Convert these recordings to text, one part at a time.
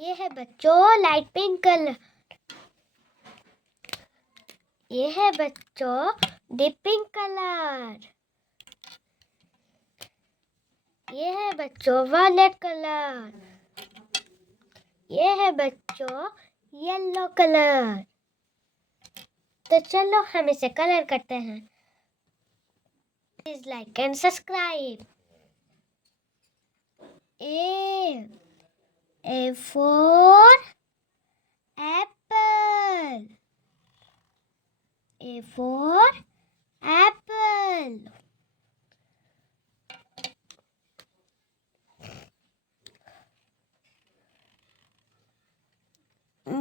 ये है बच्चों लाइट पिंक कलर। ये है बच्चों डीप पिंक कलर। ये है बच्चों वायलेट कलर। ये है बच्चों येलो कलर। तो चलो हम इसे कलर करते हैं। Please like and subscribe. A for apple. A for apple.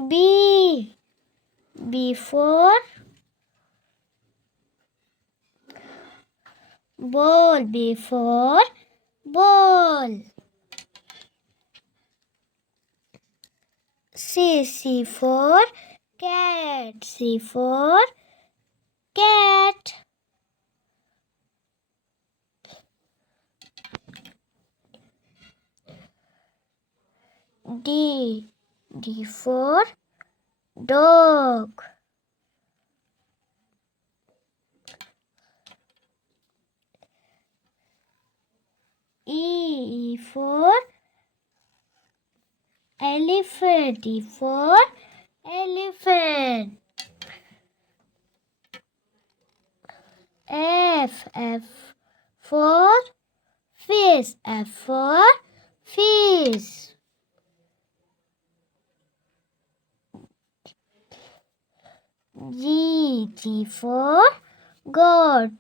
B for ball. B for ball. C for cat. C for cat. D for dog. E for elephant. E for elephant. F for fish. F for fish. G for God.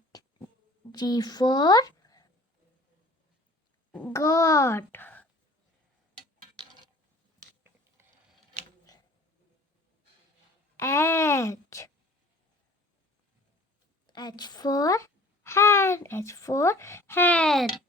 G for God. H for hand. H for hand.